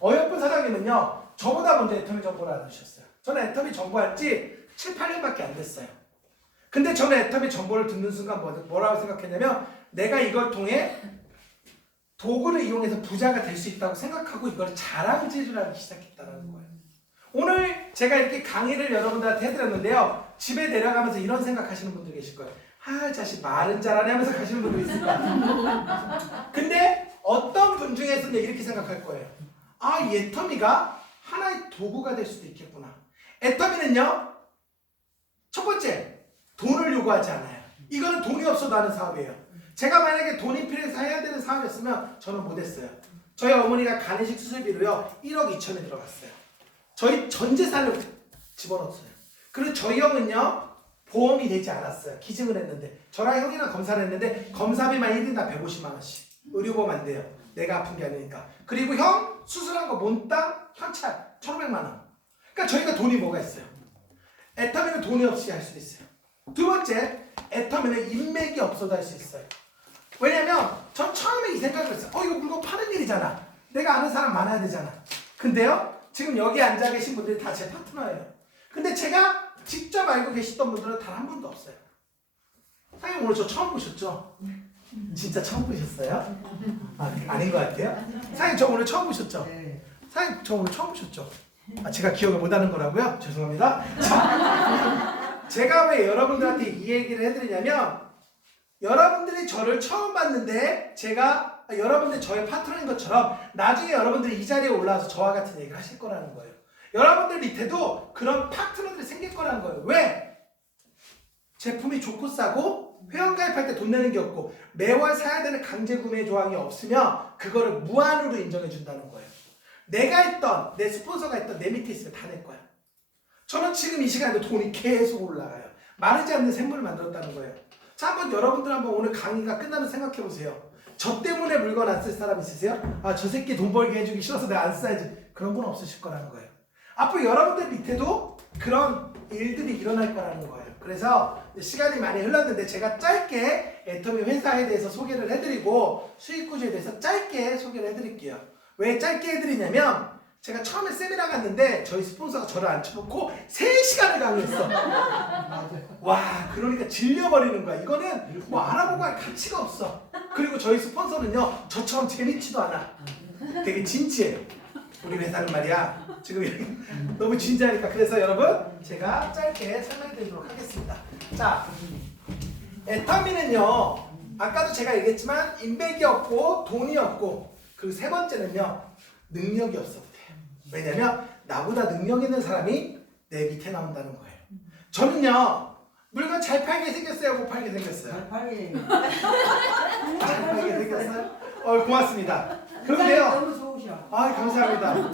어여쁜 사장님은요, 저보다 먼저 애터미 정보를 알아주셨어요. 저는 애터미 정보할 지 7, 8년밖에 안 됐어요. 근데 저는 애터미 정보를 듣는 순간 뭐라고 생각했냐면, 내가 이걸 통해 도구를 이용해서 부자가 될 수 있다고 생각하고 이걸 자랑질을 하기 시작했다는 거예요. 오늘 제가 이렇게 강의를 여러분들한테 해드렸는데요, 집에 내려가면서 이런 생각하시는 분들 계실 거예요. 아, 자식 말은 잘하네 하면서 가시는 분들 있을 거예요. 근데 어떤 분 중에서는 이렇게 생각할 거예요. 아, 이 애터미가 하나의 도구가 될 수도 있겠구나. 애터미는요, 첫 번째, 돈을 요구하지 않아요. 이거는 돈이 없어도 하는 사업이에요. 제가 만약에 돈이 필요해서 해야 되는 사업이었으면 저는 못했어요. 저희 어머니가 간이식 수술비로요 1억 2천이 들어갔어요. 저희 전 재산을 집어넣었어요. 그리고 저희 형은요 보험이 되지 않았어요. 기증을 했는데 저랑 형이랑 검사를 했는데 검사비만 1인당 150만 원씩. 의료보험 안 돼요. 내가 아픈 게 아니니까. 그리고 형 수술한 거 몬땅 현찰 1,500만 원. 그러니까 저희가 돈이 뭐가 있어요. 애터미는 돈이 없이 할 수 있어요. 두 번째, 애터미는 인맥이 없어도 할 수 있어요. 왜냐면 전 처음에 이 생각을 했어요. 이거 물건 파는 일이잖아. 내가 아는 사람 많아야 되잖아. 근데요, 지금 여기 앉아 계신 분들이 다 제 파트너예요. 근데 제가 직접 알고 계시던 분들은 단 한 분도 없어요. 사장님 오늘 저 처음 보셨죠? 진짜 처음 보셨어요? 아닌 것 같아요. 사장님 저 오늘 처음 보셨죠? 사장님 저 오늘 처음 보셨죠? 제가 기억을 못하는 거라고요? 죄송합니다. 자, 제가 왜 여러분들한테 이 얘기를 해드리냐면, 여러분들이 저를 처음 봤는데 제가 여러분들이 저의 파트너인 것처럼 나중에 여러분들이 이 자리에 올라와서 저와 같은 얘기를 하실 거라는 거예요. 여러분들 밑에도 그런 파트너들이 생길 거라는 거예요. 왜? 제품이 좋고 싸고 회원가입할 때 돈 내는 게 없고 매월 사야 되는 강제 구매 조항이 없으면 그거를 무한으로 인정해 준다는 거예요. 내가 했던, 내 스폰서가 했던 내 밑에 있으면 다 낼 거야. 저는 지금 이 시간에도 돈이 계속 올라가요. 마르지 않는 샘물을 만들었다는 거예요. 자, 한번 여러분들 한번 오늘 강의가 끝나면 생각해 보세요. 저 때문에 물건 안 쓸 사람 있으세요? 저 새끼 돈 벌게 해주기 싫어서 내가 안 써야지. 그런 분 없으실 거라는 거예요. 앞으로 여러분들 밑에도 그런 일들이 일어날 거라는 거예요. 그래서 시간이 많이 흘렀는데 제가 짧게 애터미 회사에 대해서 소개를 해드리고 수익 구조에 대해서 짧게 소개를 해드릴게요. 왜 짧게 해드리냐면, 제가 처음에 세미나 갔는데 저희 스폰서가 저를 앉혀놓고 3시간을 강의했어. 와, 그러니까 질려버리는 거야. 이거는 뭐 알아보고 할 가치가 없어. 그리고 저희 스폰서는요, 저처럼 재밌지도 않아. 되게 진지해. 우리 회사는 말이야. 지금 너무 진지하니까. 그래서 여러분, 제가 짧게 설명해 드리도록 하겠습니다. 자, 애터미는요, 아까도 제가 얘기했지만 인맥이 없고 돈이 없고, 그리고 세 번째는요, 능력이 없어도 돼요. 왜냐면 나보다 능력 있는 사람이 내 밑에 나온다는 거예요. 저는요, 물건 잘 팔게 생겼어요? 못 팔게 생겼어요? 잘 팔게. 잘 팔게 생겼어요? 고맙습니다. 그런데요, 너무 좋으셔. 감사합니다.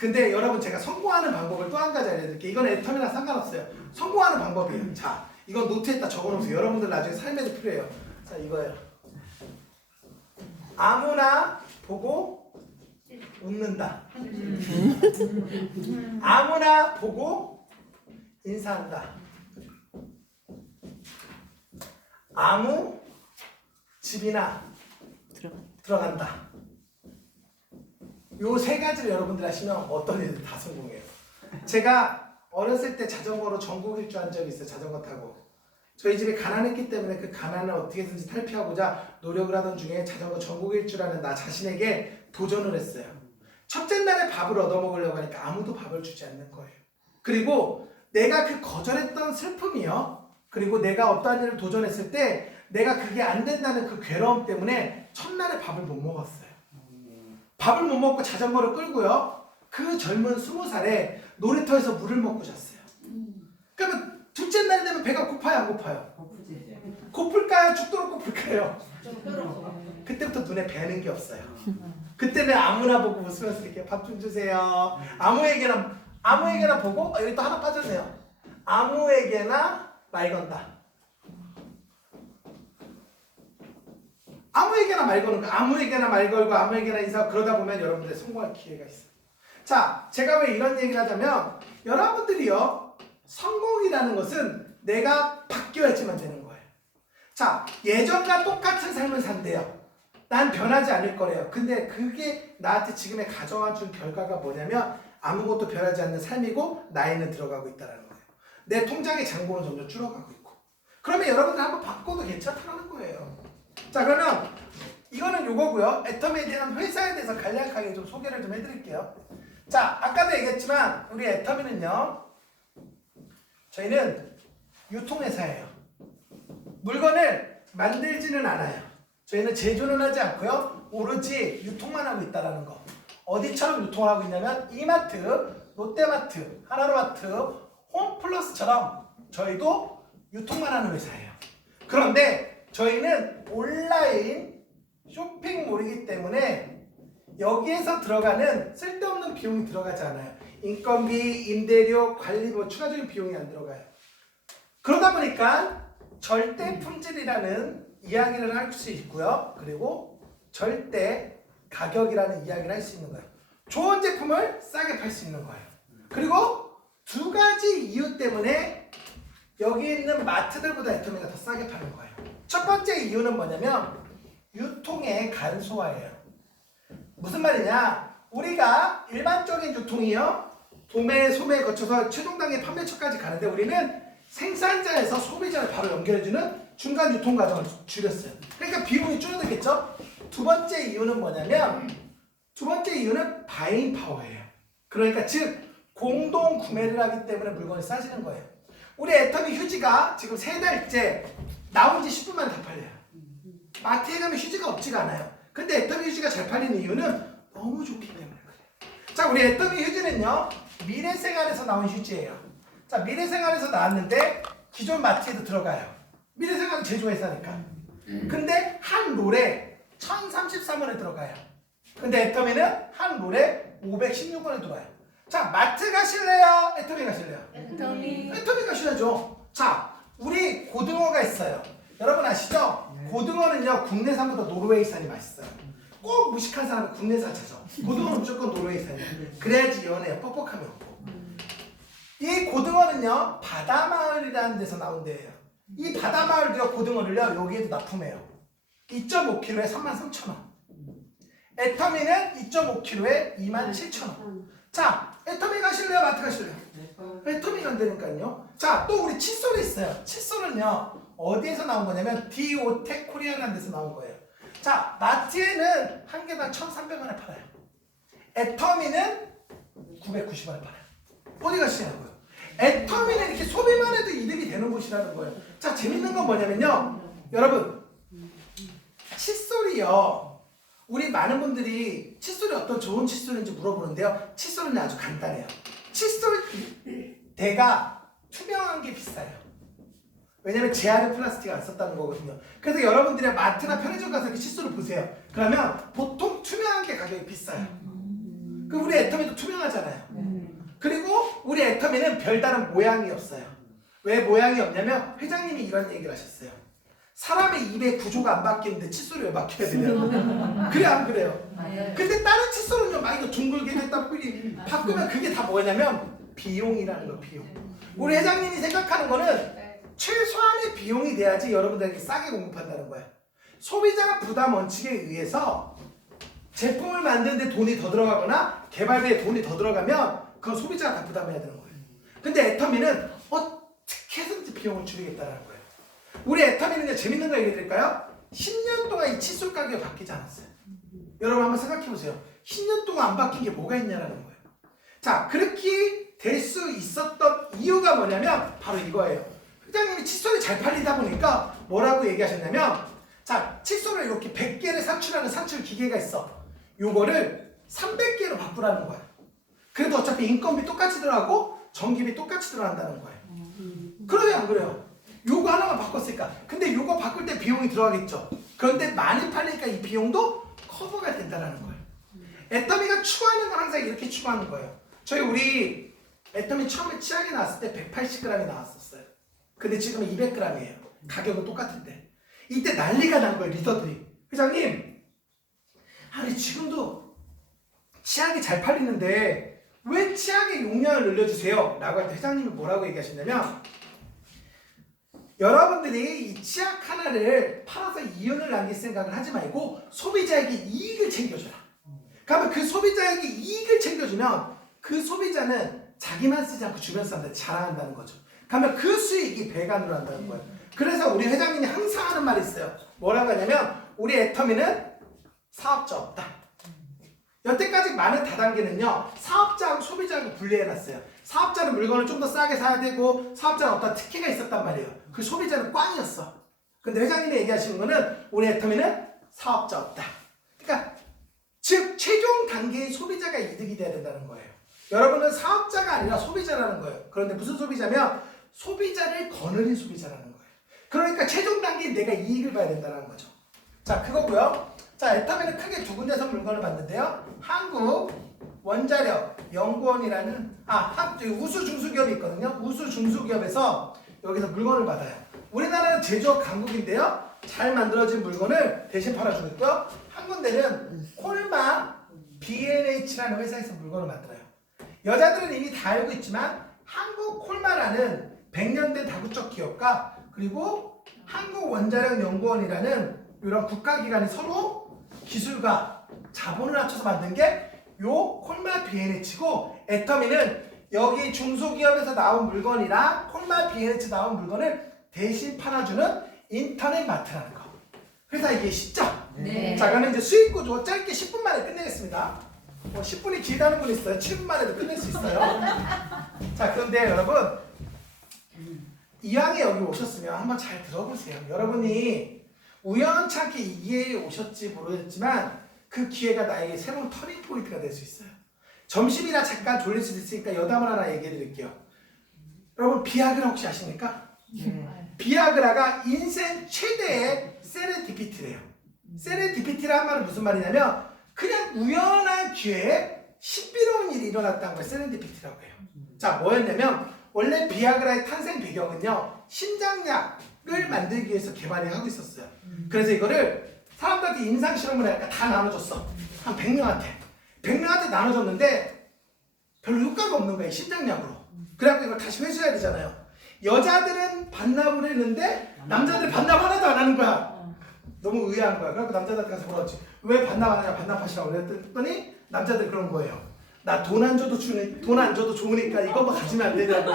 근데 여러분, 제가 성공하는 방법을 또 한 가지 알려드릴게요. 이건 애터미랑 상관없어요. 성공하는 방법이에요. 자, 이건 노트에다 적어놓으세요. 여러분들 나중에 삶에도 필요해요. 자, 이거예요. 아무나 보고 웃는다. 아무나 보고 인사한다. 아무 집이나 들어간다. 요 세 가지를 여러분들 하시면 어떤 일들 다 성공해요. 제가 어렸을 때 자전거로 전국 일주 한 적이 있어요. 자전거 타고. 저희 집이 가난했기 때문에 그 가난을 어떻게든지 탈피하고자 노력을 하던 중에 자전거 전국 일주라는 나 자신에게 도전을 했어요. 첫째 날에 밥을 얻어먹으려고 하니까 아무도 밥을 주지 않는 거예요. 그리고 내가 그 거절했던 슬픔이요, 그리고 내가 어떠한 일을 도전했을 때 내가 그게 안 된다는 그 괴로움 때문에 첫날에 밥을 못 먹었어요. 밥을 못 먹고 자전거를 끌고요, 그 젊은 20살에 놀이터에서 물을 먹고 잤어요. 그러면 둘째 날 되면 배가 고파요, 안 고파요? 고프지. 고플까요? 죽도록 고플까요? 그때부터 눈에 뵈는 게 없어요. 그때는 아무나 보고 웃으면서 이렇게 밥 좀 주세요. 아무에게나 보고, 여기 또 하나 빠졌네요. 아무에게나 말 건다. 아무에게나 말 거는 거, 아무에게나 말 걸고 아무에게나 인사하고, 그러다 보면 여러분들 성공할 기회가 있어요. 자, 제가 왜 이런 얘기를 하자면, 여러분들이요, 성공이라는 것은 내가 바뀌어야지만 되는 거예요. 자, 예전과 똑같은 삶을 산대요. 난 변하지 않을 거래요. 근데 그게 나한테 지금의 가져와 준 결과가 뭐냐면 아무것도 변하지 않는 삶이고 나이는 들어가고 있다는 거예요. 내 통장의 잔고는 점점 줄어가고 있고. 그러면 여러분들 한번 바꿔도 괜찮다는 거예요. 자, 그러면 이거는 요거고요. 애터미에 대한 회사에 대해서 간략하게 좀 소개를 좀 해드릴게요. 자, 아까도 얘기했지만 우리 애터미는요, 저희는 유통회사예요. 물건을 만들지는 않아요. 저희는 제조는 하지 않고요, 오로지 유통만 하고 있다는 거. 어디처럼 유통을 하고 있냐면 이마트, 롯데마트, 하나로마트, 홈플러스처럼 저희도 유통만 하는 회사예요. 그런데 저희는 온라인 쇼핑몰이기 때문에 여기에서 들어가는 쓸데없는 비용이 들어가지 않아요. 인건비, 임대료, 관리비, 추가적인 비용이 안 들어가요. 그러다 보니까 절대 품질이라는 이야기를 할 수 있고요. 그리고 절대 가격이라는 이야기를 할 수 있는 거예요. 좋은 제품을 싸게 팔 수 있는 거예요. 그리고 두 가지 이유 때문에 여기 있는 마트들보다 애터미가 더 싸게 파는 거예요. 첫 번째 이유는 뭐냐면 유통의 간소화예요. 무슨 말이냐? 우리가 일반적인 유통이요, 도매, 소매 거쳐서 최종 단계 판매처까지 가는데 우리는 생산자에서 소비자를 바로 연결해주는 중간 유통 과정을 줄였어요. 그러니까 비용이 줄어들겠죠? 두 번째 이유는 뭐냐면, 두 번째 이유는 바잉 파워예요. 그러니까 즉 공동 구매를 하기 때문에 물건이 싸지는 거예요. 우리 애터미 휴지가 지금 3달째 나온 지 10분 만에 다 팔려요. 마트에 가면 휴지가 없지가 않아요. 근데 애터미 휴지가 잘 팔리는 이유는 너무 좋기 때문에 그래요. 자, 우리 애터미 휴지는요, 미래생활에서 나온 휴지예요. 자, 미래생활에서 나왔는데 기존 마트에도 들어가요. 미래생활은 제조회사니까. 근데 한 롤에 1033원에 들어가요. 근데 애터미는 한 롤에 516원에 들어가요. 자, 마트 가실래요? 애터미 가실래요? 애터미 가셔야죠. 자, 우리 고등어가 있어요. 여러분 아시죠? 고등어는요, 국내산보다 노르웨이산이 맛있어요. 꼭 무식한 사람은 국내산 찾아. 고등어는 무조건 노르웨이산이에요. 그래야지 연해요. 뻑뻑함이 없고. 이 고등어는요, 바다마을이라는 데서 나온 데예요. 이 바다마을도요, 고등어를요, 여기에도 납품해요. 2.5kg에 33,000원. 애터미는 2.5kg에 27,000원. 자, 애터미 가실래요? 마트 가실래요? 애터미 간다니까요. 자, 또 우리 칫솔이 있어요. 칫솔은요, 어디에서 나온 거냐면 디오텍 코리아라는 데서 나온 거예요. 자, 마트에는 한 개당 1,300원에 팔아요. 애터미는 990원에 팔아요. 어디 가시냐고요? 애터미는 이렇게 소비만 해도 이득이 되는 곳이라는 거예요. 자, 재밌는 건 뭐냐면요, 여러분, 칫솔이요, 우리 많은 분들이 칫솔이 어떤 좋은 칫솔인지 물어보는데요, 칫솔은 아주 간단해요. 칫솔 대가 투명한 게 비싸요. 왜냐면 재활용 플라스틱 안 썼다는 거거든요. 그래서 여러분들이 마트나 편의점 가서 이렇게 칫솔을 보세요. 그러면 보통 투명한 게 가격이 비싸요. 그럼 우리 애터미도 투명하잖아요. 그리고 우리 애터미는 별다른 모양이 없어요. 왜 모양이 없냐면 회장님이 이런 얘기를 하셨어요. 사람의 입의 구조가 안 바뀌는데 칫솔이 왜 바뀌어야 되냐고. 그래 안 그래요? 근데 다른 칫솔은요, 막 이거 둥글게 됐다 바꾸면 그게 다 뭐냐면 비용이라는 거, 비용. 우리 회장님이 생각하는 거는 최소한의 비용이 돼야지 여러분들에게 싸게 공급한다는 거예요. 소비자가 부담 원칙에 의해서 제품을 만드는데 돈이 더 들어가거나 개발비에 돈이 더 들어가면 그건 소비자가 다 부담해야 되는 거예요. 근데 애터미는 어떻게 해서든지 비용을 줄이겠다는 거예요. 우리 애터미는요, 재밌는 거 얘기해 드릴까요? 10년 동안 이 칫솔 가격이 바뀌지 않았어요. 여러분 한번 생각해 보세요. 10년 동안 안 바뀐 게 뭐가 있냐라는 거예요. 자, 그렇게 될 수 있었던 이유가 뭐냐면 바로 이거예요. 회장님이 칫솔이 잘 팔리다 보니까 뭐라고 얘기하셨냐면, 자, 칫솔을 이렇게 100개를 산출하는 산출 기계가 있어. 요거를 300개로 바꾸라는 거야. 그래도 어차피 인건비 똑같이 들어가고 전기비 똑같이 들어간다는 거예요. 그래요 안 그래요? 요거 하나만 바꿨으니까. 근데 요거 바꿀 때 비용이 들어가겠죠. 그런데 많이 팔리니까 이 비용도 커버가 된다는 거예요. 애터미가 추구하는 건 항상 이렇게 추구하는 거예요. 우리 애터미 처음에 치약이 나왔을 때 180g이 나왔었어요. 근데 지금은 200g이에요. 가격은 똑같은데. 이때 난리가 난 거예요, 리더들이. 회장님, 아니 지금도 치약이 잘 팔리는데 왜 치약의 용량을 늘려주세요? 라고 할 때 회장님이 뭐라고 얘기하셨냐면, 여러분들이 이 치약 하나를 팔아서 이윤을 남길 생각을 하지 말고 소비자에게 이익을 챙겨줘라. 그러면 그 소비자에게 이익을 챙겨주면 그 소비자는 자기만 쓰지 않고 주변 사람들 자랑한다는 거죠. 그러면 그 수익이 배가 늘어난다는 거예요. 그래서 우리 회장님이 항상 하는 말이 있어요. 뭐라고 하냐면 우리 애터미는 사업자 없다. 여태까지 많은 다단계는요 사업자하고 소비자하고 분리해놨어요. 사업자는 물건을 좀 더 싸게 사야 되고 사업자는 어떤 특혜가 있었단 말이에요. 그 소비자는 꽝이었어. 근데 회장님이 얘기하시는 거는 우리 애터미는 사업자 없다. 그러니까 즉 최종 단계의 소비자가 이득이 돼야 된다는 거예요. 여러분은 사업자가 아니라 소비자라는 거예요. 그런데 무슨 소비자면 소비자를 거느린 소비자라는 거예요. 그러니까 최종 단계에 내가 이익을 봐야 된다는 거죠. 자, 그거고요. 자, 애터미는 크게 두 군데서 물건을 받는데요. 한국 원자력 연구원이라는 우수 중소기업이 있거든요. 우수 중소기업에서 여기서 물건을 받아요. 우리나라는 제조업 강국인데요. 잘 만들어진 물건을 대신 팔아주고 있고요. 한 군데는 콜마 B&H라는 회사에서 물건을 만들어요. 여자들은 이미 다 알고 있지만 한국 콜마라는 100년 된 다국적 기업과 그리고 한국원자력연구원이라는 이런 국가기관이 서로 기술과 자본을 합쳐서 만든 게 요 콜마 B&H고 애터미는 여기 중소기업에서 나온 물건이랑 콜마 B&H 나온 물건을 대신 팔아주는 인터넷 마트라는 거. 그래서 이게 쉽죠? 네. 자, 그러면 이제 수익 구조 짧게 10분 만에 끝내겠습니다. 10분이 길다는 분 있어요. 7분 만에도 끝낼 수 있어요. 자, 그런데 여러분 이왕에 여기 오셨으면 한번 잘 들어보세요. 여러분이 우연찮게 이 기회에 오셨지 모르겠지만 그 기회가 나에게 새로운 터닝 포인트가 될 수 있어요. 점심이나 잠깐 졸릴 수도 있으니까 여담을 하나 얘기해 드릴게요. 여러분 비아그라 혹시 아십니까? 비아그라가 인생 최대의 세렌디피티래요. 세렌디피티라는 말은 무슨 말이냐면 그냥 우연한 기회에 신비로운 일이 일어났다는 걸 세렌디피티라고 해요. 자, 뭐였냐면 원래 비아그라의 탄생 배경은요 심장약을 만들기 위해서 개발을 하고 있었어요. 그래서 이거를 사람들한테 임상 실험을 하니까 다 나눠줬어. 한 100명한테 나눠줬는데 별로 효과가 없는 거예요. 심장약으로. 그래갖고 이걸 다시 회수해야 되잖아요. 여자들은 반납을 했는데 남자들 반납 하나도 안 하는 거야. 너무 의아한 거야. 그래갖고 남자들한테 가서 물었지. 왜 반납 안 하냐, 반납하시라고 그랬더니 남자들이 그런 거예요. 나 돈 안 줘도 좋으니까 이거 뭐 가지면 안 되냐고.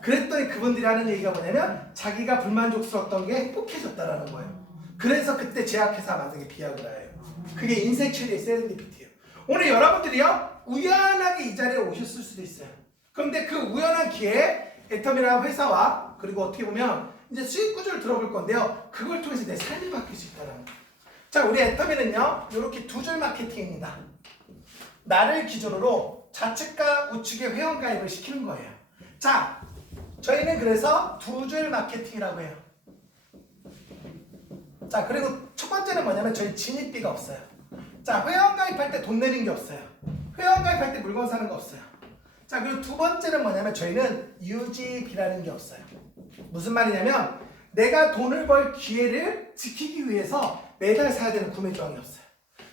그랬더니 그분들이 하는 얘기가 뭐냐면 자기가 불만족스러웠던 게 행복해졌다라는 거예요. 그래서 그때 제약회사 만든 게 비아그라예요. 그게 인생 최대의 세렌디피티예요. 오늘 여러분들이요 우연하게 이 자리에 오셨을 수도 있어요. 그런데 그 우연한 기회에 애터미라는 회사와 그리고 어떻게 보면 이제 수익 구조를 들어볼 건데요. 그걸 통해서 내 삶이 바뀔 수 있다는 거예요. 자, 우리 애터미는요 이렇게 두 줄 마케팅입니다. 나를 기준으로 좌측과 우측의 회원 가입을 시키는 거예요. 자, 저희는 그래서 두 줄 마케팅이라고 해요. 자, 그리고 첫 번째는 뭐냐면 저희 진입비가 없어요. 자, 회원 가입할 때 돈 내는 게 없어요. 회원 가입할 때 물건 사는 거 없어요. 자, 그리고 두 번째는 뭐냐면 저희는 유지비라는 게 없어요. 무슨 말이냐면 내가 돈을 벌 기회를 지키기 위해서 매달 사야 되는 구매 조항이 없어요.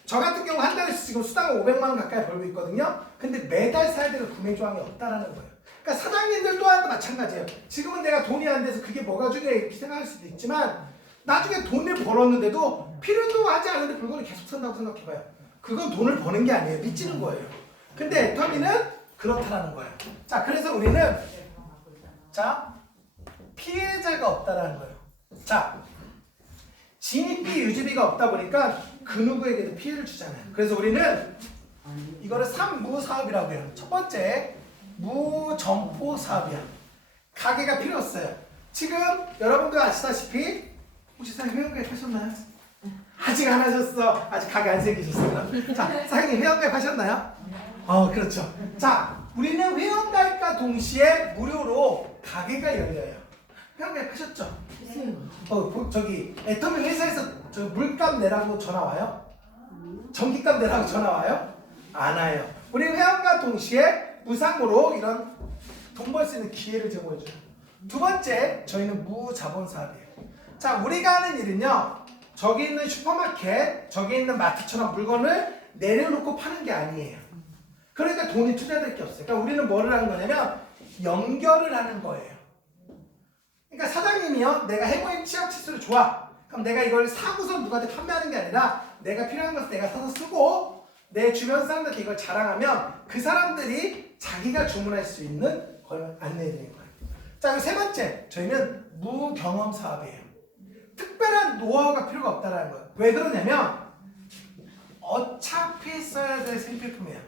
저 같은 경우 한 달에 지금 수당을 500만 원 가까이 벌고 있거든요. 근데 매달 사야 되는 구매 조항이 없다라는 거예요. 그러니까 사장님들 또한 마찬가지예요. 지금은 내가 돈이 안 돼서 그게 뭐가 중요해 이렇게 생각할 수도 있지만 나중에 돈을 벌었는데도 필요도 하지 않은데 물건을 계속 산다고 생각해봐요. 그건 돈을 버는 게 아니에요. 빚지는 거예요. 근데 애터미는 그렇다라는 거예요. 자, 그래서 우리는 자 피해자가 없다라는 거예요. 자, 진입비 유지비가 없다 보니까 그 누구에게도 피해를 주잖아요. 그래서 우리는 이거를 3무 사업이라고 해요. 첫 번째 무점포 사업이야. 가게가 필요 없어요. 지금 여러분도 아시다시피 혹시 사장님 회원가입 하셨나요? 아직 안 하셨어. 아직 가게 안 생기셨어요. 자, 사장님 회원가입 하셨나요? 그렇죠. 자, 우리는 회원가입과 동시에 무료로 가게가 열려요. 회원가입 하셨죠? 저기 애터미 회사에서 저 물값 내라고 전화 와요? 전기값 내라고 전화 와요? 안 와요. 우리 회원과 동시에 무상으로 이런 돈 벌 수 있는 기회를 제공해줘요. 두 번째, 저희는 무자본 사업이에요. 자, 우리가 하는 일은요 저기 있는 슈퍼마켓, 저기 있는 마트처럼 물건을 내려놓고 파는 게 아니에요. 그러니까 돈이 투자될 게 없어요. 그러니까 우리는 뭐를 하는 거냐면 연결을 하는 거예요. 그러니까 사장님이요, 내가 해고임 취업 치수를 좋아. 그럼 내가 이걸 사고서 누구한테 판매하는 게 아니라 내가 필요한 것을 내가 사서 쓰고 내 주변 사람들한테 이걸 자랑하면 그 사람들이 자기가 주문할 수 있는 걸 안내해드리는 거예요. 자, 그리고 세 번째, 저희는 무경험 사업이에요. 특별한 노하우가 필요가 없다는 거예요. 왜 그러냐면 어차피 써야 될 생필품이에요.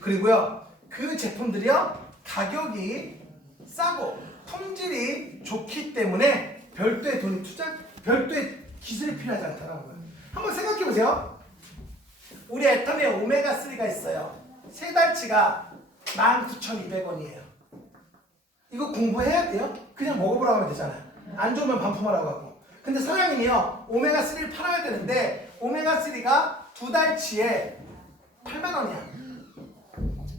그리고요, 그 제품들이요, 가격이 싸고 품질이 좋기 때문에 별도의 돈이 별도의 기술이 필요하지 않다는 거예요. 한번 생각해 보세요. 우리 애터미에 오메가3가 있어요. 세 달치가 19,200원이에요. 이거 공부해야 돼요? 그냥 먹어보라고 하면 되잖아요. 안 좋으면 반품하라고 하고. 근데 사장님이요, 오메가3를 팔아야 되는데 오메가3가 두 달치에 8만 원이야.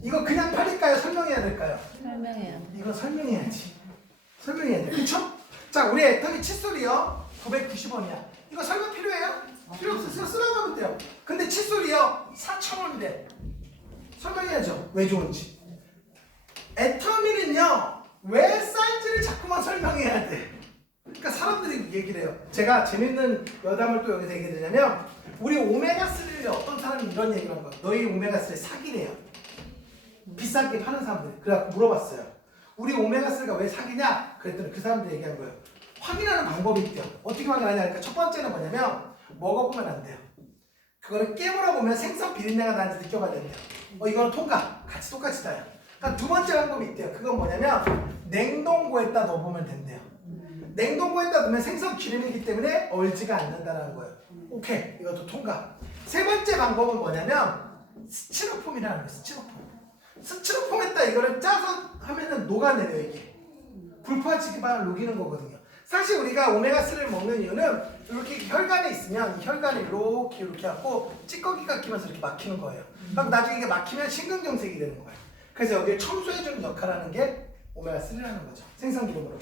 이거 그냥 팔릴까요? 설명해야 될까요? 설명해야 돼. 이거 설명해야지. 설명해야 돼. 그쵸? 자, 우리 애터미 칫솔이요, 990원이야. 이거 설명 필요해요? 필요 없어요. 쓰라고 하면 돼요. 근데 칫솔이요, 4,000원인데 설명해야죠. 왜 좋은지. 애터미는요, 왜 사이즈를 자꾸만 설명해야 돼? 그러니까 사람들이 얘기를 해요. 제가 재밌는 여담을 또 여기서 얘기해 드리냐면, 우리 오메가3를 어떤 사람이 이런 얘기를 한 거야. 너희 오메가3 사기래요. 비싸게 파는 사람들. 그래갖고 물어봤어요. 우리 오메가3가 왜 사기냐? 그랬더니 그 사람들이 얘기한 거예요. 확인하는 방법이 있대요. 어떻게 확인하냐? 그러니까 첫 번째는 뭐냐면 먹어보면 안 돼요. 그거를 깨물어 보면 생선 비린내가 나는지 느껴봐야 된대요. 이거는 통과. 같이 똑같이 나요. 그러니까 두 번째 방법이 있대요. 그건 뭐냐면 냉동고에다 넣어보면 된대요. 냉동고에다 넣으면 생선 기름이기 때문에 얼지가 않는다는 거예요. 오케이, 이것도 통과. 세 번째 방법은 뭐냐면 스티로폼이라는 거예요. 스티로폼에다 이거를 짜서 하면은 녹아내려요. 이게 불파지기반을 녹이는 거거든요. 사실 우리가 오메가3를 먹는 이유는 이렇게 혈관에 있으면 이 혈관이 이렇게 하고 찌꺼기가 끼면서 이렇게 막히는 거예요. 그럼 나중에 이게 막히면 심근경색이 되는 거예요. 그래서 여기에 청소해주는 역할을 하는 게 오메가3라는 거죠. 생선기름으로.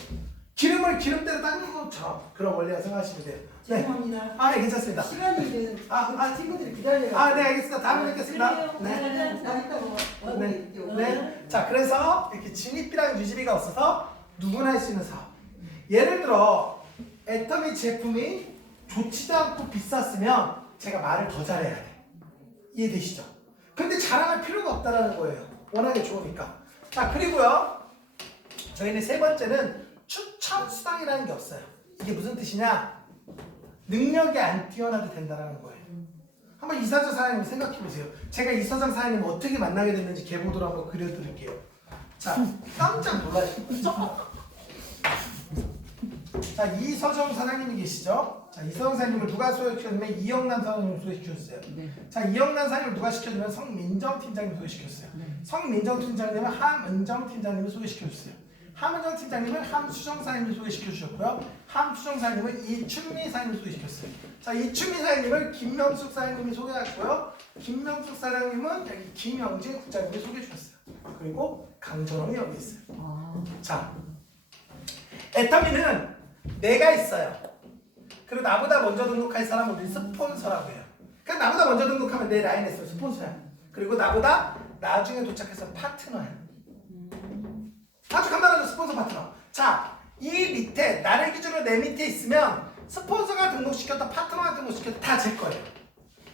기름을 기름때로 닦는 것처럼 그런 원리가 생각하시면 돼요. 네. 죄송합니다. 네, 괜찮습니다. 시간이 이제 친구들이 기다려요. 네, 알겠습니다. 다음에 뵙겠습니다. 네. 나 이따 뭐 네. 네. 자, 그래서 이렇게 진입비랑 유지비가 없어서 누구나 할 수 있는 사업. 예를 들어 애터미 제품이 좋지도 않고 비쌌으면 제가 말을 더 잘해야 돼. 이해되시죠? 근데 자랑할 필요가 없다라는 거예요. 워낙에 좋으니까. 자, 그리고요, 저희는 세 번째는 추천 수당이라는 게 없어요. 이게 무슨 뜻이냐? 능력이 안 뛰어나도 된다는 거예요. 한번 이사장 사장님 생각해 보세요. 제가 이사장 사장님 어떻게 만나게 됐는지 계보도로 한번 그려드릴게요. 자, 깜짝 놀라실 거예요. 자, 이서정 사장님이 계시죠? 자, 이서정 사장님을 누가 소개시켰냐면 이영란 사장님을 소개시켰어요. 네. 자, 이영란 사장님을 누가 시켜주면 성민정 팀장님을 소개시켰어요. 성민정 팀장님은 함은정 팀장님을 소개시켜줬어요. 함은정 팀장님은 함수정 사장님을 소개시켜주셨고요. 함수정 사장님은 이춘미 사장님을 소개시켰어요. 자, 이춘미 사장님을 김명숙 사장님이 소개했고요. 김명숙 사장님은 여기 김영진 국장님이 소개해주셨어요. 그리고 강전홍이 여기 있어요. 자, 애터미는 내가 있어요. 그리고 나보다 먼저 등록할 사람은 우리 스폰서라고 해요. 그러니까 나보다 먼저 등록하면 내 라인에서 스폰서야. 그리고 나보다 나중에 도착해서 파트너야. 아주 간단하죠. 스폰서 파트너. 자, 이 밑에 나를 기준으로 내 밑에 있으면 스폰서가 등록시켰다 파트너가 등록시켰다 다 제 거예요.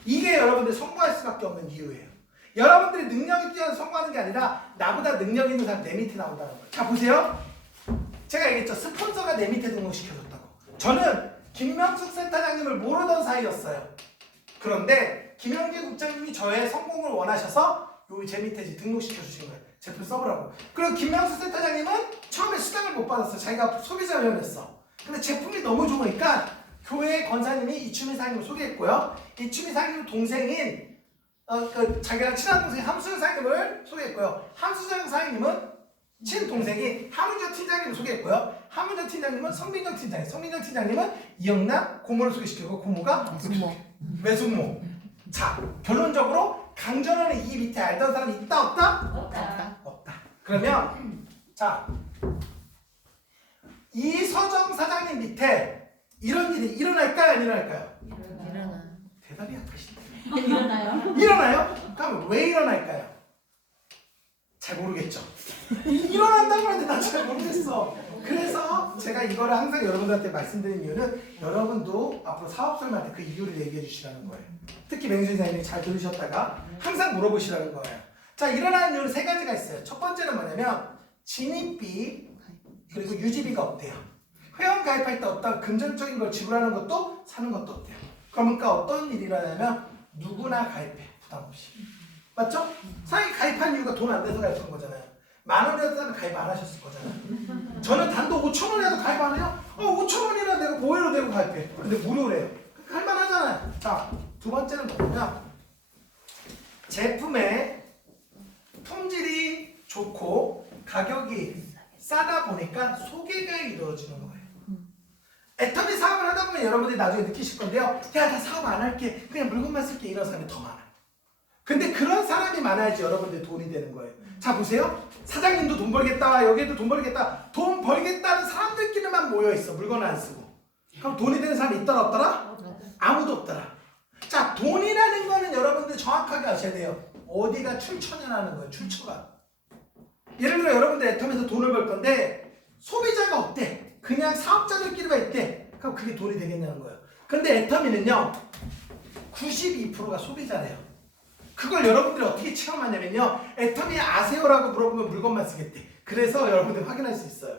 이게 여러분들 성공할 수밖에 없는 이유예요. 여러분들이 능력이 뛰어서 성공하는 게 아니라 나보다 능력 있는 사람 내 밑에 나온다는 거예요. 자, 보세요. 제가 얘기했죠. 스폰서가 내 밑에 등록시켜줬다고. 저는 김명숙 센터장님을 모르던 사이였어요. 그런데 김영진 국장님이 저의 성공을 원하셔서 제 밑에 등록시켜 주신 거예요. 제품 써보라고. 그리고 김명숙 센터장님은 처음에 수당을 못 받았어. 자기가 소비자위원회였어. 근데 제품이 너무 좋으니까 교회 권사님이 이추미 사장님을 소개했고요. 이추미 사장님 동생인 자기랑 친한 동생 함수정 사장님을 소개했고요. 함수정 사장님은 친동생이 함은정 팀장님을 소개했고요. 함은정 팀장님은 성민정 팀장님, 성민정 팀장님은 이영남 고모를 소개시키고 고모가 외숙모. 자, 결론적으로 강전원의 이 밑에 알던 사람이 있다 없다? 없다. 그러면 자, 이서정 사장님 밑에 이런 일이 일어날까요? 안 일어날까요? 일어나. 대답이 약하신데. 일어나요? 일어나요? 그럼 왜 일어날까요? 잘 모르겠죠. 일어난다고 하는데 난 잘 모르겠어. 그래서 제가 이거를 항상 여러분들한테 말씀드린 이유는 여러분도 앞으로 사업설한테 그 이유를 얘기해 주시라는 거예요. 특히 맹수 선생님이 잘 들으셨다가 항상 물어보시라는 거예요. 자, 일어나는 이유는 세 가지가 있어요. 첫 번째는 뭐냐면 진입비 그리고 유지비가 없대요. 회원 가입할 때 어떤 금전적인 걸 지불하는 것도 사는 것도 없대요. 그러니까 어떤 일이 일어나냐면 누구나 가입해. 부담 없이. 맞죠? 사장님 가입한 이유가 돈 안 돼서 가입한 거잖아요. 10,000원이라도 가입 안 하셨을 거잖아요. 저는 단독 5,000원이라도 가입 안 해요? 5,000원이라 내가 뭐해로 내고 가입해. 근데 무료래요. 할만하잖아요. 자, 두 번째는 뭐냐면 제품의 품질이 좋고 가격이 싸다 보니까 소개가 이루어지는 거예요. 애터미 사업을 하다 보면 여러분들이 나중에 느끼실 건데요. 야, 나 사업 안 할게. 그냥 물건만 쓸게. 이런 사람이 더 많아요. 근데 그런 사람이 많아야지 여러분들 돈이 되는 거예요. 자, 보세요. 사장님도 돈 벌겠다. 여기도 돈 벌겠다. 돈 벌겠다는 사람들끼리만 모여있어. 물건을 안 쓰고. 그럼 돈이 되는 사람이 있더라 없더라? 아무도 없더라. 자, 돈이라는 거는 여러분들 정확하게 아셔야 돼요. 어디가 출처냐라는 거예요. 출처가. 예를 들어 여러분들 애텀에서 돈을 벌 건데 소비자가 없대. 그냥 사업자들끼리만 있대. 그럼 그게 돈이 되겠냐는 거예요. 근데 애터미는요 92%가 소비자래요. 그걸 여러분들이 어떻게 체험하냐면요, 애터미 아세요라고 물어보면 물건만 쓰겠대. 그래서 여러분들이 확인할 수 있어요.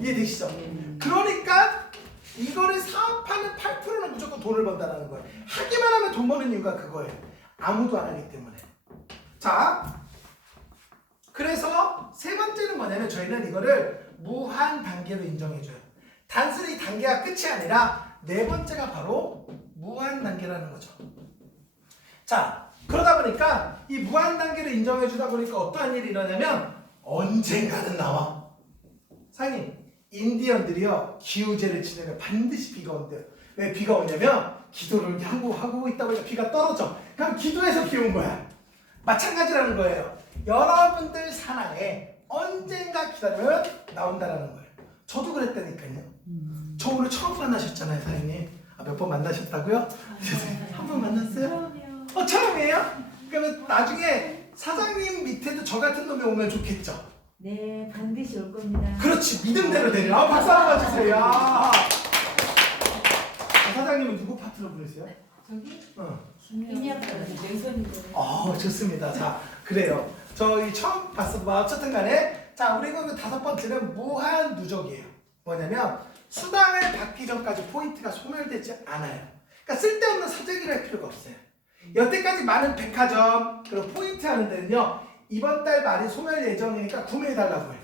이해되시죠? 그러니까 이거를 사업하는 8%는 무조건 돈을 번다는 거예요. 하기만 하면 돈 버는 이유가 그거예요. 아무도 안 하기 때문에. 자, 그래서 세 번째는 뭐냐면 저희는 이거를 무한 단계로 인정해줘요. 단순히 단계가 끝이 아니라 네 번째가 바로 무한 단계라는 거죠. 자, 그러다 보니까 이 무한 단계를 인정해주다 보니까 어떠한 일이 일어나냐면 언젠가는 나와. 사장님, 인디언들이요 기우제를 지내면 반드시 비가 온대요. 왜 비가 오냐면 기도를 하고 있다 보니까 비가 떨어져. 그럼 기도해서 비 온 거야. 마찬가지라는 거예요. 여러분들 사랑에 언젠가 기다리면 나온다라는 거예요. 저도 그랬다니까요. 저 오늘 처음 만나셨잖아요, 사장님. 몇 번 만나셨다고요? 한 번 만났어요? 처음이에요? 그러면 나중에 사장님 밑에도 저 같은 놈이 오면 좋겠죠? 네, 반드시 올 겁니다. 그렇지, 믿음대로 되려. 박수 한번 주세요. 사장님은 누구 파트로 부르세요? 저기 어. 김미아빠는 맹선인데. 좋습니다. 자, 그래요. 저희 처음 봤어도 어쨌든 간에 자, 우리 그 다섯 번째는 무한 누적이에요. 뭐냐면 수당을 받기 전까지 포인트가 소멸되지 않아요. 그러니까 쓸데없는 사재기를 할 필요가 없어요. 여태까지 많은 백화점 그리고 포인트 하는 데는요 이번 달 말이 소멸 예정이니까 구매해달라고 해요.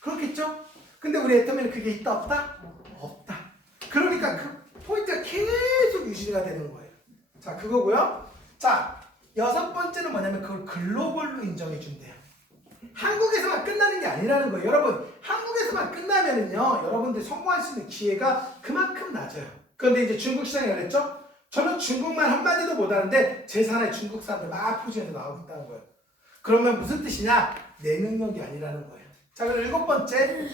그렇겠죠? 근데 우리 애터미는 그게 있다 없다? 없다. 그러니까 그 포인트가 계속 유지가 되는 거예요. 자, 그거고요. 자, 여섯 번째는 뭐냐면 그걸 글로벌로 인정해 준대요. 한국에서만 끝나는 게 아니라는 거예요. 여러분, 한국에서만 끝나면은요 여러분들 성공할 수 있는 기회가 그만큼 낮아요. 그런데 이제 중국 시장이 그랬죠? 저는 중국말 한마디도 못하는데 제 산에 중국 사람들 막 포진해서 나오고 있다는 거예요. 그러면 무슨 뜻이냐? 내 능력이 아니라는 거예요. 자, 그럼 일곱 번째,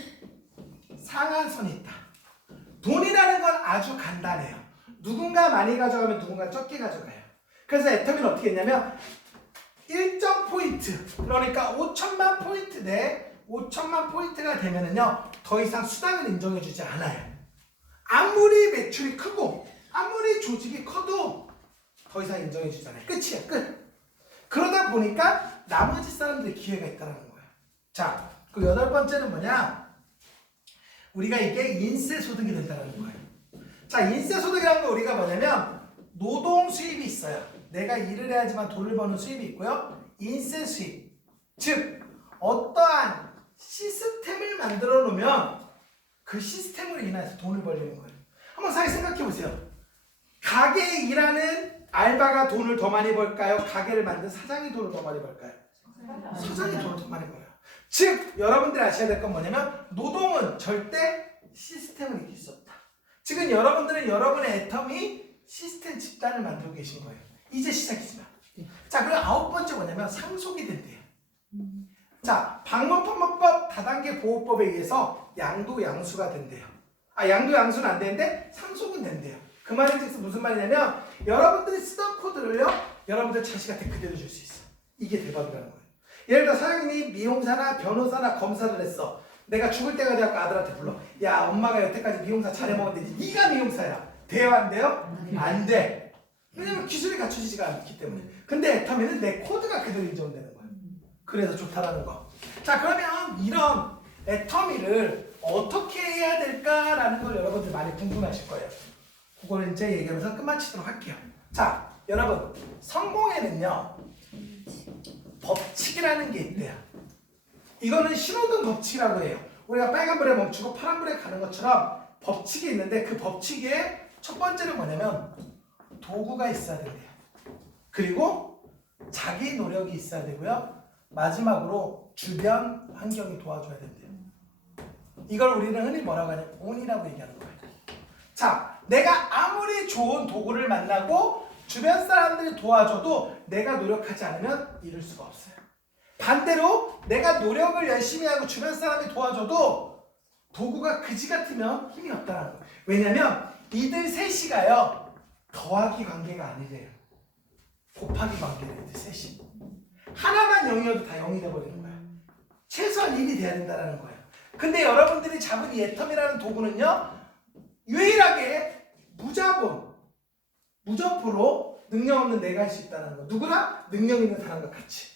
상한선이 있다. 돈이라는 건 아주 간단해요. 누군가 많이 가져가면 누군가 적게 가져가요. 그래서 애터미는 어떻게 했냐면 일정 포인트, 그러니까 5천만 포인트 내 5천만 포인트가 되면은요 더 이상 수당을 인정해주지 않아요. 아무리 매출이 크고 아무리 조직이 커도 더 이상 인정해주잖아요. 끝이야, 끝. 그러다 보니까 나머지 사람들의 기회가 있다는 거예요. 자, 그 여덟 번째는 뭐냐? 우리가 이게 인세소득이 된다는 거예요. 자, 인세소득이라는 거 우리가 뭐냐면 노동 수입이 있어요. 내가 일을 해야지만 돈을 버는 수입이 있고요. 인세 수입. 즉, 어떠한 시스템을 만들어 놓으면 그 시스템으로 인해서 돈을 벌리는 거예요. 한번 잘 생각해 보세요. 가게에 일하는 알바가 돈을 더 많이 벌까요? 가게를 만든 사장이 돈을 더 많이 벌까요? 사장이 돈을 더 많이 벌어요. 즉, 여러분들이 아셔야 될 건 뭐냐면 노동은 절대 시스템을 이길 수 없다. 지금 여러분들은 여러분의 애텀이 시스템 집단을 만들고 계신 거예요. 이제 시작이지만. 자, 그리고 아홉 번째 뭐냐면 상속이 된대요. 자, 방문법법 다단계 보호법에 의해서 양도 양수가 된대요. 양도 양수는 안 되는데 상속은 된대요. 그 말이 즉슨 무슨 말이냐면 여러분들이 쓰던 코드를요 여러분들 자식한테 그대로 줄 수 있어. 이게 대박이라는 거예요. 예를 들어 사장님이 미용사나 변호사나 검사를 했어. 내가 죽을 때가 돼갖고 아들한테 불러. 야, 엄마가 여태까지 미용사 잘해먹었는데 네가 미용사야. 돼요, 안 돼요? 안 돼. 왜냐면 기술이 갖춰지지가 않기 때문에. 근데 애터미는 내 코드가 그대로 인정되는 거야. 그래서 좋다라는 거. 자, 그러면 이런 애터미를 어떻게 해야 될까라는 걸 여러분들 많이 궁금하실 거예요. 그거는 이제 얘기하면서 끝마치도록 할게요. 자, 여러분, 성공에는요 법칙이라는 게 있대요. 이거는 신호등 법칙이라고 해요. 우리가 빨간불에 멈추고 파란불에 가는 것처럼 법칙이 있는데 그 법칙의 첫 번째는 뭐냐면 도구가 있어야 된대요. 그리고 자기 노력이 있어야 되고요. 마지막으로 주변 환경이 도와줘야 된대요. 이걸 우리는 흔히 뭐라고 하냐면 운이라고 얘기하는 거예요. 자, 내가 아무리 좋은 도구를 만나고 주변 사람들이 도와줘도 내가 노력하지 않으면 이룰 수가 없어요. 반대로 내가 노력을 열심히 하고 주변 사람이 도와줘도 도구가 그지 같으면 힘이 없다는 거예요. 왜냐면 이들 셋이가요 더하기 관계가 아니래요. 곱하기 관계래요. 이들 셋이. 하나만 0이어도 다 0이 돼버리는 거야. 최소한 1이 돼야 된다는 거예요. 근데 여러분들이 잡은 이 애텀이라는 도구는요 유일하게 무자본, 무점포로 능력 없는 내가 할 수 있다는 거. 누구나 능력 있는 사람과 같이.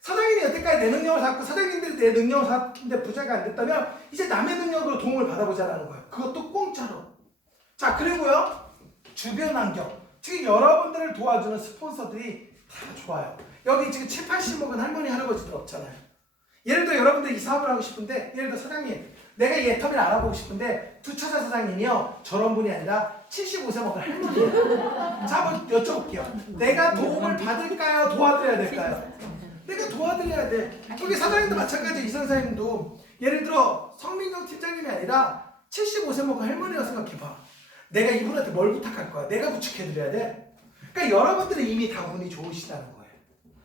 사장님이 여태까지 내 능력을 쌓고 사장님들이 내 능력을 쌓는데 부자가 안 됐다면 이제 남의 능력으로 도움을 받아보자라는 거예요. 그것도 공짜로. 자, 그리고요 주변 환경, 특히 여러분들을 도와주는 스폰서들이 다 좋아요. 여기 지금 7, 80 먹은 할머니, 할아버지들 없잖아요. 예를 들어 여러분들 이 사업을 하고 싶은데, 예를 들어 사장님 내가 이 애터미를 알아보고 싶은데 투차자 사장님이요 저런 분이 아니라 75세 먹은 할머니예요. 자, 한번 여쭤볼게요. 내가 도움을 받을까요? 도와드려야 될까요? 내가 도와드려야 돼. 여기 사장님도 마찬가지. 이선사님도 예를 들어 성민경 팀장님이 아니라 75세 먹은 할머니라고 생각해봐. 내가 이분한테 뭘 부탁할 거야? 내가 부축해드려야 돼. 그러니까 여러분들은 이미 다 운이 좋으시다는 거예요.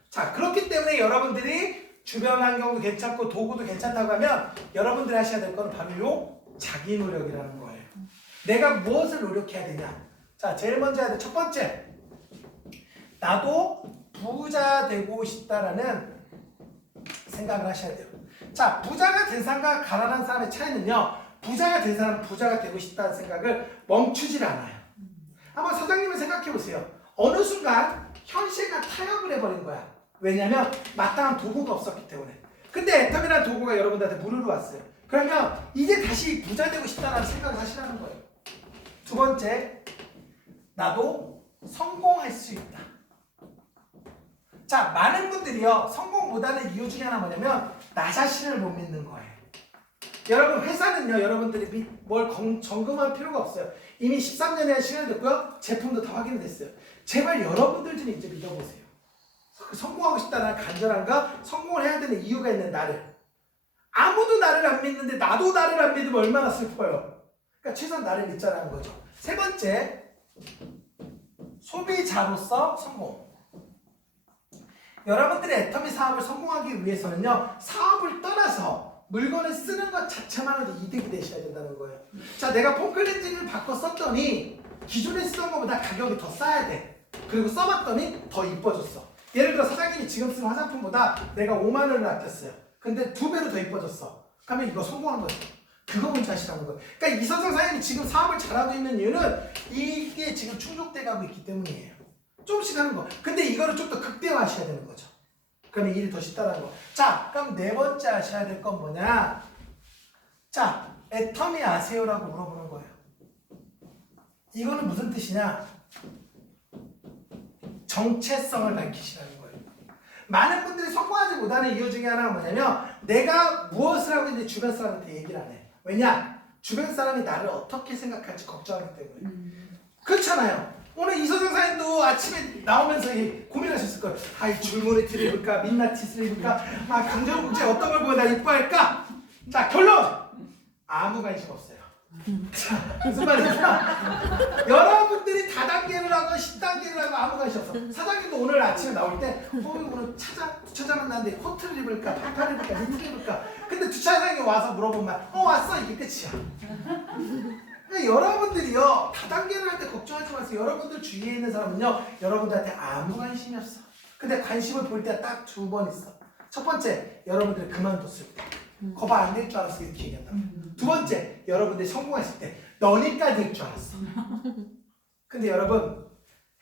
자, 그렇기 때문에 여러분들이 주변 환경도 괜찮고 도구도 괜찮다고 하면 여러분들이 하셔야 될 건 바로 요 자기 노력이라는 거예요. 내가 무엇을 노력해야 되냐? 자, 제일 먼저 해야 될 첫 번째, 나도 부자 되고 싶다라는 생각을 하셔야 돼요. 자, 부자가 된 사람과 가난한 사람의 차이는요, 부자가 된 사람은 부자가 되고 싶다는 생각을 멈추질 않아요. 한번 사장님을 생각해 보세요. 어느 순간 현실과 타협을 해버린 거야. 왜냐면 마땅한 도구가 없었기 때문에. 근데 애텀이라는 도구가 여러분들한테 무료로 왔어요. 그러면 이제 다시 부자 되고 싶다는 생각을 하시라는 거예요. 두 번째, 나도 성공할 수 있다. 자, 많은 분들이요 성공 못하는 이유 중에 하나 뭐냐면 나 자신을 못 믿는 거예요. 여러분, 회사는요 여러분들이 뭘 점검할 필요가 없어요. 이미 13년의 시간이 됐고요, 제품도 다 확인이 됐어요. 제발 여러분들 좀 이제 믿어보세요. 성공하고 싶다는 간절함과 성공을 해야 되는 이유가 있는 나를. 아무도 나를 안 믿는데 나도 나를 안 믿으면 얼마나 슬퍼요. 그러니까 최소한 나를 믿자라는 거죠. 세 번째, 소비자로서 성공. 여러분들의 애터미 사업을 성공하기 위해서는요 사업을 떠나서 물건을 쓰는 것 자체만으로도 이득이 되셔야 된다는 거예요. 자, 내가 폼클렌징을 바꿔 썼더니 기존에 쓰던 것보다 가격이 더 싸야 돼. 그리고 써봤더니 더 이뻐졌어. 예를 들어 사장님이 지금 쓰는 화장품보다 내가 5만 원을 아꼈어요. 근데 2배로 더 이뻐졌어. 그러면 이거 성공한 거죠. 그거 먼저 하시라는 거예요. 그러니까 이선성 사장님이 지금 사업을 잘하고 있는 이유는 이게 지금 충족돼 가고 있기 때문이에요. 조금씩 하는 거. 근데 이거를 좀 더 극대화하셔야 되는 거죠. 그러면 일이 더 쉽다는 거. 자, 그럼 네 번째 하셔야 될 건 뭐냐? 자, 애터미 아세요라고 물어보는 거예요. 이거는 무슨 뜻이냐? 정체성을 밝히시라는 거예요. 많은 분들이 성공하지 못하는 이유 중에 하나가 뭐냐면 내가 무엇을 하고 있는지 주변 사람한테 얘기를 안 해. 왜냐? 주변 사람이 나를 어떻게 생각할지 걱정하기 때문에. 그렇잖아요. 오늘 이서정 사님도 아침에 나오면서 고민하셨을 거예요. 아, 이 줄무늬티를 입을까? 민낯티를 입을까? 아, 강정국제 어떤 걸 보면 나 이뻐할까? 자, 결론! 아무 관심 없어요. 자, 무슨 말이냐? 여러분들이 다단계를 하고 10단계를 하고 아무 관심 없어. 사장님도 오늘 아침에 나올 때 오늘 주차장 만났는데 코트를 입을까? 반팔을 입을까? 니트를 입을까? 근데 주차장에 와서 물어보면 왔어, 이게 끝이야. 그러니까 여러분들이요 다단계를 할 때 걱정하지 마세요. 여러분들 주위에 있는 사람은요 여러분들한테 아무 관심이 없어. 근데 관심을 볼 때 딱 2번 있어. 첫 번째, 여러분들이 그만뒀을 때 거봐 안 될 줄 알았어 이렇게 얘기한다. 두 번째, 여러분들이 성공했을 때 너니까 될 줄 알았어. 근데 여러분,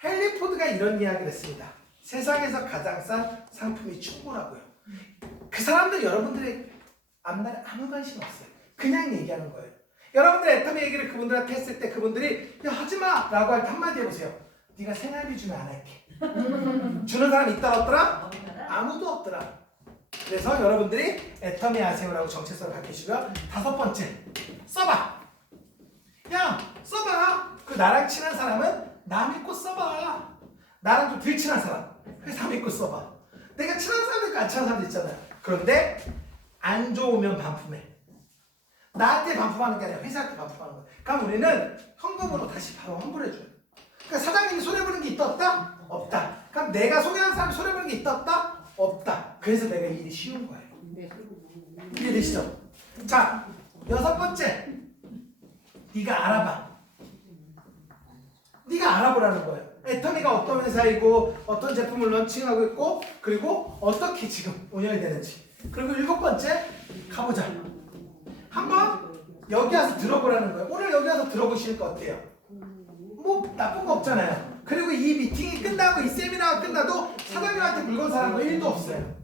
헨리 포드가 이런 이야기를 했습니다. 세상에서 가장 싼 상품이 충고라고요. 그 사람들 여러분들의 앞날에 아무 관심 없어요. 그냥 얘기하는 거예요. 여러분들 애터미 얘기를 그분들한테 했을 때 그분들이 야 하지마 라고 할 때 한마디 해보세요. 네가 생활비 주면 안 할게. 주는 사람 있다 없더라? 아무도 없더라. 그래서 여러분들이 애터미 아세요라고 정체성을 밝히시고요. 다섯 번째, 써봐. 야 써봐. 그 나랑 친한 사람은 나 믿고 써봐. 나랑 좀 덜 친한 사람 그래서 나 믿고 써봐. 내가 친한 사람도 있고 안 친한 사람도 있잖아요. 그런데 안 좋으면 반품해. 나한테 반품하는 게 아니라 회사한테 반품하는 거야. 그럼 우리는 현금으로 다시 바로 환불해줘요. 그러니까 사장님이 손해보는 게 있다 없다? 없다. 그럼 내가 소개한 사람이 손해보는 게 있다 없다? 없다. 그래서 내가 일이 쉬운 거예요. 이해되시죠? 자, 여섯 번째, 네가 알아봐. 네가 알아보라는 거예요. 애터미가 어떤 회사이고 어떤 제품을 런칭하고 있고 그리고 어떻게 지금 운영이 되는지. 그리고 일곱 번째, 가보자. 한번 여기 와서 들어보라는 거예요. 오늘 여기 와서 들어보시는 거 어때요? 뭐 나쁜 거 없잖아요. 그리고 이 미팅이 끝나고 이 세미나가 끝나도 사장님한테 물건 사는 거 1도 없어요.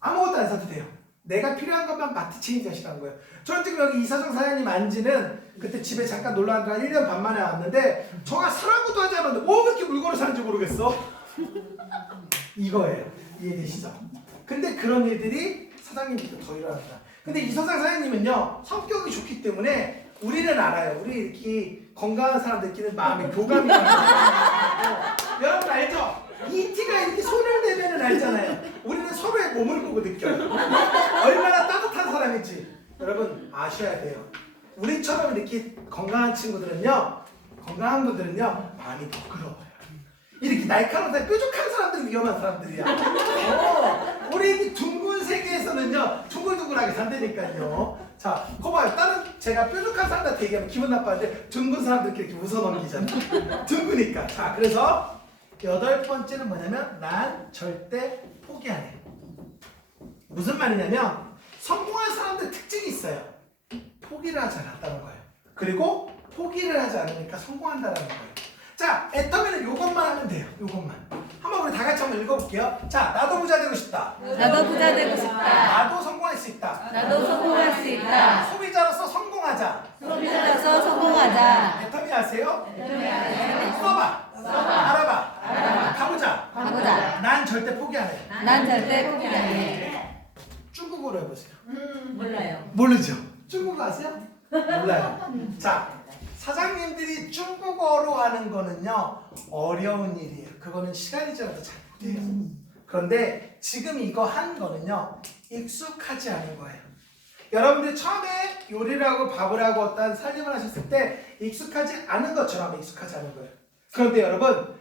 아무것도 안 사도 돼요. 내가 필요한 것만 마트 체인지 하시라는 거예요. 저는 지금 여기 이사장 사장님 안지는 그때 집에 잠깐 놀러 간 거 1년 반 만에 왔는데 저가 사라고도 하지 않았는데 왜 그렇게 물건을 사는지 모르겠어? 이거예요. 이해되시죠? 근데 그런 일들이 사장님한테 더 일어난다. 근데 이사장 사장님은요 성격이 좋기 때문에 우리는 알아요. 우리 이렇게 건강한 사람들끼리는 마음의 교감이 여러분 알죠? 이티가 이렇게 손을 대면은 알잖아요. 우리는 서로의 몸을 보고 느껴요. 얼마나 따뜻한 사람인지 여러분 아셔야 돼요. 우리처럼 이렇게 건강한 친구들은요, 건강한 분들은요 마음이 부끄러워요. 이렇게 날카롭다 뾰족한 사람들이 위험한 사람들이야. 우리 이 둥근 세계에서는요 둥글둥글하게 산다니까요. 자, 거봐요. 다른 제가 뾰족한 사람들한테 얘기하면 기분 나빠하는데 둥근 사람들끼리 이렇게 웃어 넘기잖아. 둥그니까. 자, 그래서 여덟 번째는 뭐냐면 난 절대 포기 안 해. 무슨 말이냐면 성공한 사람들 특징이 있어요. 포기를 하지 않았다는 거예요. 그리고 포기를 하지 않으니까 성공한다는 거예요. 자, 애터미는 요것만 하면 돼요. 요것만. 한번 우리 다 같이 한번 읽어볼게요. 자, 나도 부자 되고 싶다. 나도 부자 되고 싶다. 나도 성공할 수 있다. 나도 성공할 수 있다. 소비자로서 성공하자. 소비자로서 성공하자. 애터미 아세요? 써봐. 알아봐. 가보자. 가보자. 난 절대 포기 안 해. 난 절대 포기 안 해. 중국어로 해보세요. 몰라요. 모르죠? 중국어 아세요? 몰라요. 자, 사장님들이 중국어로 하는 거는요 어려운 일이에요. 그거는 시간이 지나도 잘 못해요. 그런데 지금 이거 한 거는요 익숙하지 않은 거예요. 여러분들 처음에 요리를 하고 밥을 하고 어떤 살림을 하셨을 때 익숙하지 않은 것처럼 익숙하지 않은 거예요. 그런데 여러분